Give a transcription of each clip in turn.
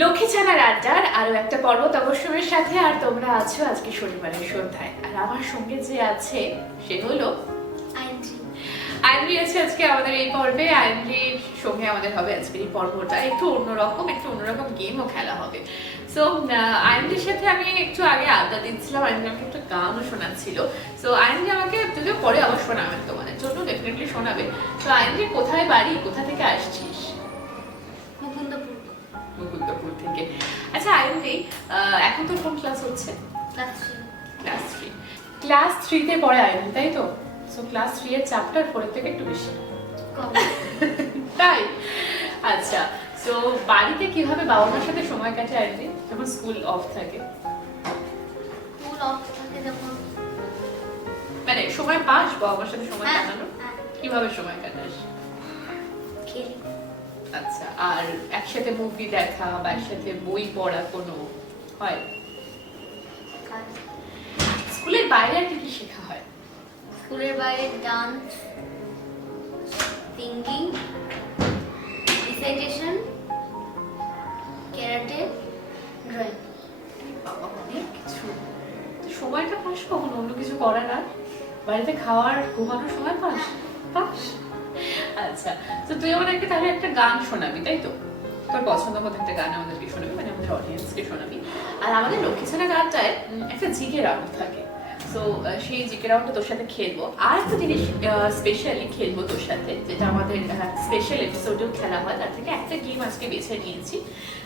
লক্ষ্মী ছানার আড্ডার আরও একটা পর্ব তবস্যমের সাথে আর তোমরা আছো আজকে শনিবারের সন্ধ্যায়। আর আমার সঙ্গে যে আছে সে হলো আইনজি। আইনরি আছে আজকে আমাদের এই পর্বে। আইনরির সঙ্গে আমাদের হবে আজকে এই পর্বটা। একটু অন্যরকম একটু অন্যরকম গেমও খেলা হবে। সো আইনরির সাথে আমি একটু আগে আড্ডা দিচ্ছিলাম। আইনরি আমাকে একটা গানও শোনাচ্ছিল। সো আইনরি আমাকে যদিও পরে আবার শোনাবেন তোমাদের জন্য ডেফিনেটলি শোনাবে। তো আইনরি কোথায় বাড়ি? কোথা থেকে আসছিস? থেকে আচ্ছা আইনরি এখন তোর কোন ক্লাস হচ্ছে? Class three class three class থ্রিতে পড়ে আইনরি তাই তো? সো ক্লাস থ্রি এর চ্যাপ্টার ফোরের থেকে একটু বেশি। তাই? আচ্ছা তো বাড়িতে কীভাবে বাবা মার সাথে সময় কাটে আইনরি যখন স্কুল অফ থাকে? স্কুল অফ থাকে যখন মানে সময় পাস বাবা মার সাথে সময় হ্যাঁ, কাটানো হ্যাঁ, কীভাবে সময় কাটাস? আর একসাথে মুভি দেখা বা একসাথে বই পড়া কোনো হয়? স্কুলের বাইরে আর কি শেখা হয়? স্কুলের বাইরে dance singing recitation karate drawing বাবা অনেক কিছু। সময়টা পাস কখনো? অন্য কিছু করার আর বাড়িতে খাওয়ার ঘুমানোর সময় পাস? পাস? আচ্ছা তো তুই আমাদেরকে তাহলে একটা গান শোনাবি, তাই তো? তোর পছন্দ মতো একটা গান আমাদেরকে শোনাবি মানে আমাদের অডিয়েন্সকে শোনাবি। আর আমাদের লক্ষ্মীছানা গানটায় একটা জিকে রাউন্ড থাকে। তো সেই জিকে রাউন্ডটা তোর সাথে খেলব। আর একটা জিনিস স্পেশালি খেলব তোর সাথে, যেটা আমাদের স্পেশাল এপিসোডেও খেলা হয়, তার থেকে একটা গেম আজকে বেছে নিয়েছি।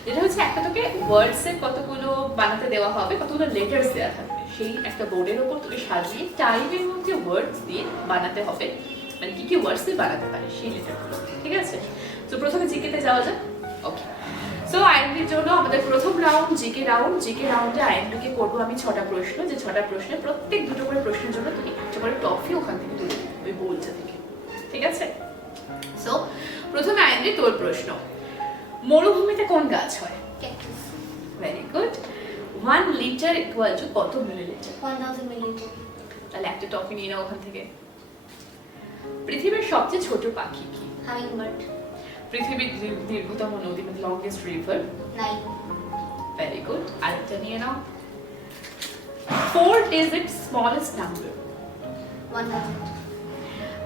যেটা হচ্ছে, একটা তোকে ওয়ার্ডসের কতগুলো বানাতে দেওয়া হবে, কতগুলো লেটার্স দেওয়া থাকবে, সেই একটা বোর্ডের ওপর তোকে সাজিয়ে টাইমের মধ্যে ওয়ার্ডস দিয়ে বানাতে হবে। মানে কি কি ওয়ার্ডস দিয়ে বানাতে পারিস সেই লেটারগুলো ঠিক আছে? তো প্রথমে জিকেতে যাওয়া যাক। ওকে সো আইএনডির জন্য আমাদের প্রথম রাউন্ড জিকে রাউন্ড জিকে রাউন্ডে আইএনডিকে করব আমি ছটা প্রশ্ন যে ছটা প্রশ্নে প্রত্যেক দুটো করে প্রশ্নের জন্য তুমি একটা করে টফি ওখান থেকে তুলে ওই বোলটা থেকে ঠিক আছে? সো প্রথমে আইএনডি তোর প্রশ্ন। মরুভূমিতে কোন গাছ হয়? Cactus very good one litre equal to কত মিলিলিটার ওয়ান থাউজেন্ড মিলিলিটার তাহলে একটা টপি নিয়ে নাও ওখান থেকে। পৃথিবীর সবচেয়ে ছোট পাখি কি? হামিং বার্ড পৃথিবীর দীর- দীর্ঘতম নদী মানে longest river. Nine very good আরেকটা নিয়ে নাও। Four digit smallest number one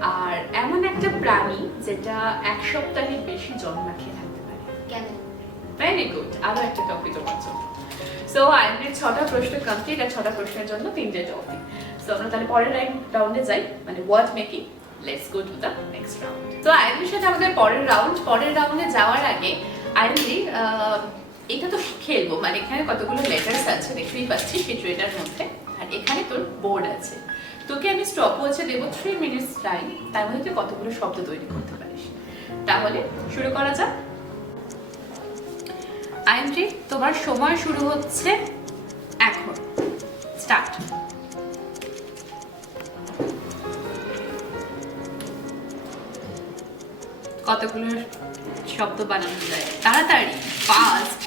আর এমন একটা প্রাণী যেটা এক সপ্তাহের বেশি জল না খেয়ে থাকতে পারে। ক্যামেল ভেরি গুড আরও একটা টপিক তোমার জন্য। সো আইনের ছটা প্রশ্ন কমপ্লিট আর ছটা প্রশ্নের জন্য তিনটে টপিক সো আমরা তাহলে পরের রাউন্ডে যাই। মানে word making let's go to the next round তো আইনের সাথে আমাদের পরের রাউন্ড পরের রাউন্ডে যাওয়ার আগে আইনলি এটা তো খেলব মানে এখানে কতগুলো লেটার্স আছে দেখতেই পাচ্ছিস কিছু এটার মধ্যে, আর এখানে তোর বোর্ড আছে। তোকে আমি স্টপ ওয়াচে দেবো থ্রি মিনিটস টাইম তার মধ্যে তুই কতগুলো শব্দ তৈরি করতে পারিস। তাহলে শুরু করা যাক। আইনজি তোমার সময় শুরু হচ্ছে এখন। স্টার্ট কতগুলো শব্দ বানানো যায়? তাড়াতাড়ি ফাস্ট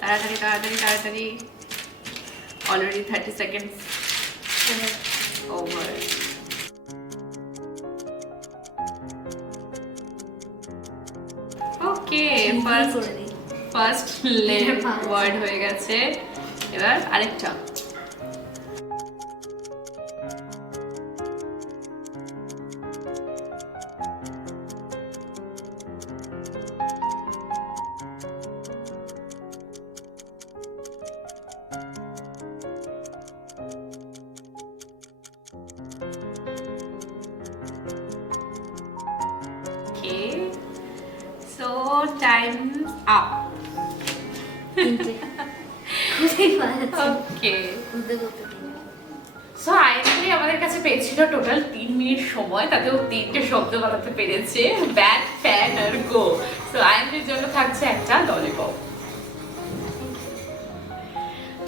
তাড়াতাড়ি তাড়াতাড়ি তাড়াতাড়ি। Already thirty second over okay first first পাঁচ। ওয়ার্ড হয়ে গেছে। এবার আরেকটা। Time's up. তিনটে। সো আইনলি আমাদের কাছে পেয়েছিল টোটাল তিন মিনিট সময়। তাতেও তিনটে শব্দ বানাতে পেরেছে। ব্যাট ফ্যান আর গো সো আইনলির জন্য থাকছে একটা ললিপপ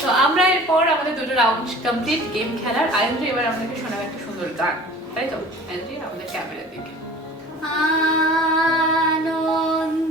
তো আমরা এরপর আমাদের দুটো রাউন্ড কমপ্লিট গেম খেলার। আইনলি এবার আমাদেরকে শোনাবে একটা সুন্দর গান। তাই তো? আইনলি আমাদের ক্যামেরার দিকে। আনন্দ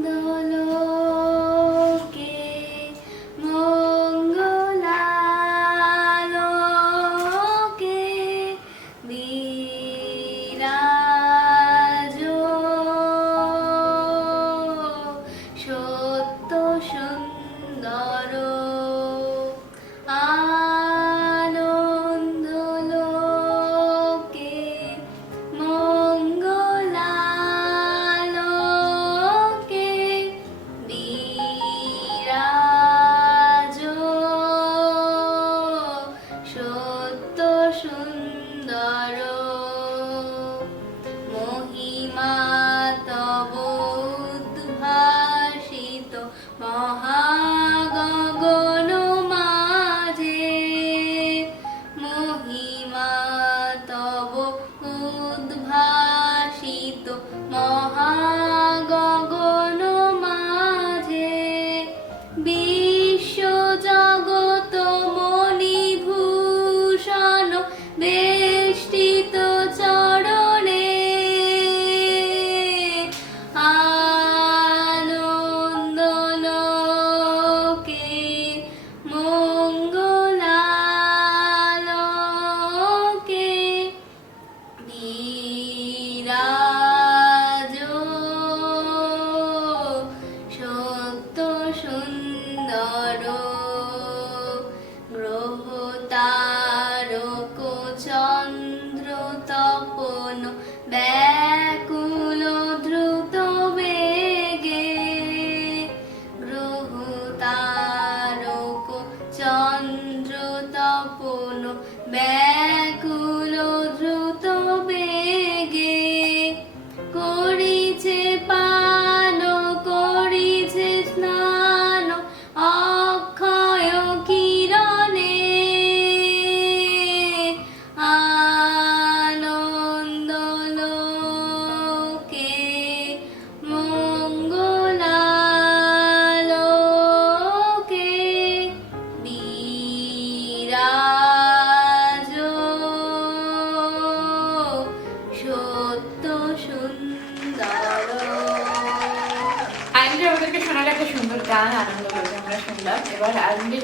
সুন্দর গান আনন্দ করে আমরা শুনলাম। এবার আইনদের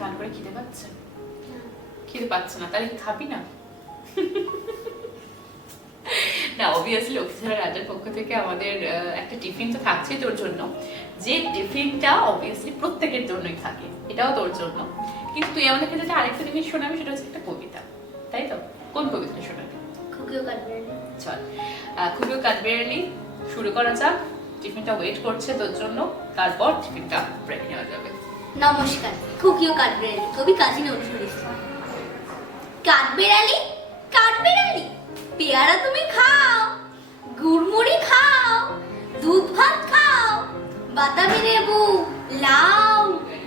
গান করে খিদে পাচ্ছে? খিদে পাচ্ছে না তাহলে খাবি না? না অবভিয়াসলি অফিসার রাজার পক্ষ থেকে আমাদের একটা টিফিন তো থাকছেই তোর জন্য। যে টিফিনটা অবভিয়াসলি প্রত্যেকের জন্যই থাকে এটাও তোর জন্য। কিন্তু তুই আমাদেরকে যেটা আরেকটা জিনিস শোনাবি সেটা হচ্ছে একটা কবিতা। তাই তো? কোন কবিতা শোনাবি? খুকিও কাটবে চল। আহ, খুবই কাঠবেড়ালি শুরু করা যাক। টিফিনটা ওয়েট করছে তোর জন্য, তারপর টিফিনটা ব্রেক নেওয়া যাবে। নমস্কার খুকিও কাঠবেড়ালি কবি কাজী নজরুল ইসলাম কাঠবেড়ালি কাঠবেড়ালি পেয়ারা তুমি খাও, গুড়মুড়ি খাও, দুধ ভাত খাও বাতাবি লেবু, লাউ,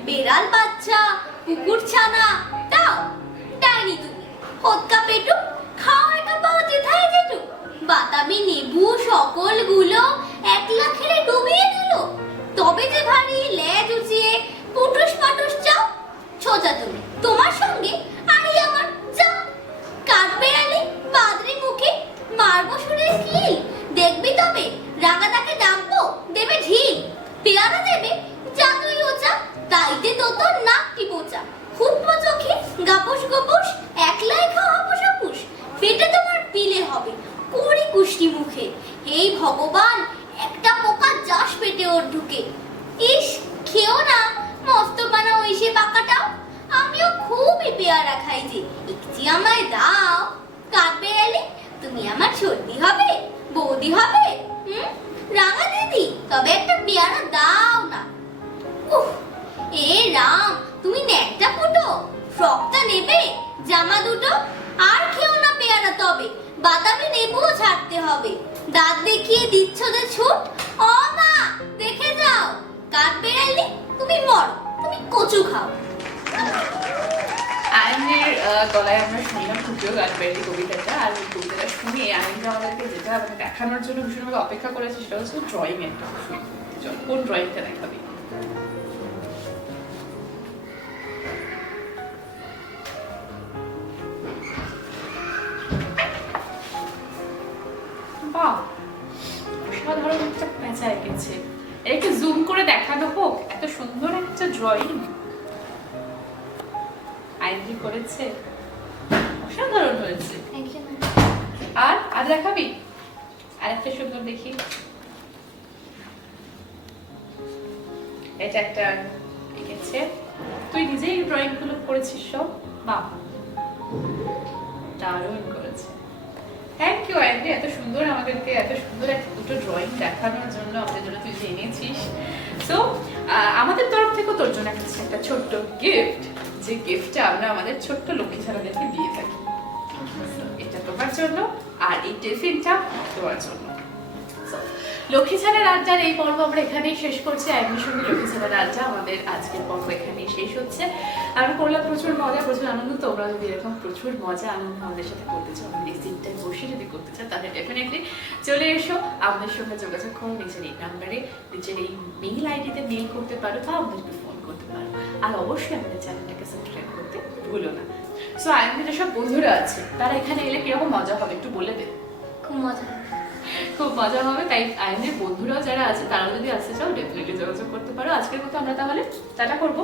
বেড়াল বাচ্চা কুকুর ছানা, দাও, ডাইনি তুমি। হতকা পেটু, খাও একা পাও যেথায় যেটু। বাতাবি লেবু, সকলগুলো একলা খেলে ডুবিয়ে দিল। তবে যে ভারী লেজ উঁচিয়ে পুটুস পাটুস চাও ছোজা তুমি। তোমার সঙ্গে আরই আমার যাও। কাঠবেড়ালি বাদরি মুখে মারবো সুরে কিল দেখবি তবে রাঙাদাকে ডাকবো, দেবে ঢিল পেয়ারা দেবে জাতুই ওচা তাইতে তো তোর নাক টিপোচা ফুটবো চোখে গাপস গপস, একলাই খাওয়া হাপুস পেটে তোমার পিলে হবে কুড়ি কুষ্টি মুখে। এই ভগবান একটা পোকা যাস পেটে ওর ঢুকে। ইস, খেও না, মস্ত বানা ওই সে পাকাটাও। আমিও খুবই পেয়ারা খাই যে, একটি আমায় দাও। কাঁদবে এলে তুমি আমার সর্দি হবে, বৌদি হবে, হুম? রাঙা দিদি, তবে একটা পেয়ারা দাও না। উফ, এ রাম, তুমি নেকটা ফুটো, ফ্রকটা নেবে, জামা দুটো, আর খেও না পেয়ারা তবে, বাদামি নেবুও ছাড়তে হবে। দাঁত দেখিয়ে দিচ্ছ যে ছুট? ও মা, দেখে যাও। কাঠ বেড়ালি তুমি মর, তুমি কচু খাও। আইনের গলায় আমরা শুনলাম খুবইও কাঠবেড়ালি কবিতাটা, আর ওই কবিতাটা শুনে আইনটা আমাদেরকে যেটা দেখানোর জন্য ভীষণভাবে অপেক্ষা করেছে সেটা হচ্ছে ড্রয়িং কোন ড্রয়িংটা দেখাবি? একটু জুম করে দেখানো হোক এত সুন্দর একটা ড্রয়িং আইনজি করেছে। অসাধারণ হয়েছে। আর আর দেখাবি? আরেকটা সুন্দর দেখি। এটা একটা এঁকেছে। তুই নিজেই ড্রয়িংগুলো করেছিস সব? বাহ। দারুণ করেছে। থ্যাংক ইউ আইনজি এত সুন্দর আমাদেরকে এত সুন্দর এক দুটো ড্রয়িং দেখানোর জন্য আমাদের জন্য তুই জেনেছিস সো আমাদের তরফ থেকেও তোর জন্য একটা একটা ছোট্ট গিফট যে গিফটটা আমরা আমাদের ছোট্ট লক্ষ্মী ছাড়াদেরকে দিয়ে থাকি। এটা তোমার জন্য আর এই টিফিনটা তোমার জন্য। So, লক্ষ্মী ছাড়ার আড্ডার এই পর্ব আমরা এখানেই শেষ করছি। আইনের সঙ্গে লক্ষ্মী ছাড়ার আড্ডা আমাদের আজকের পর্ব এখানেই শেষ হচ্ছে। আমরা করলাম প্রচুর মজা প্রচুর আনন্দ। তোমরা যদি এরকম প্রচুর মজা আনন্দ আমাদের সাথে করতে চাও আমাদের সিটটায় বসে যদি করতে চাও তাহলে ডেফিনেটলি চলে এসো। আমাদের সঙ্গে যোগাযোগ করো নিজের এই নাম্বারে নিজের এই মেইল আইডিতে মেইল করতে পারো বা আমাদেরকে ফোন করতে পারো। আর অবশ্যই আমাদের চ্যানেলটাকে সাবস্ক্রাইব করতে ভুলো না। সো আইনের যেসব বন্ধুরা আছে তারা এখানে এলে কীরকম মজা হবে একটু বলে দে। খুব মজা। খুব মজা হবে। তাই আইনের বন্ধুরাও যারা আছে, তারাও যদি আসতে চাও ডেফিনেটলি যোগাযোগ করতে পারো। আজকের মতো আমরা তাহলে টাটা করব।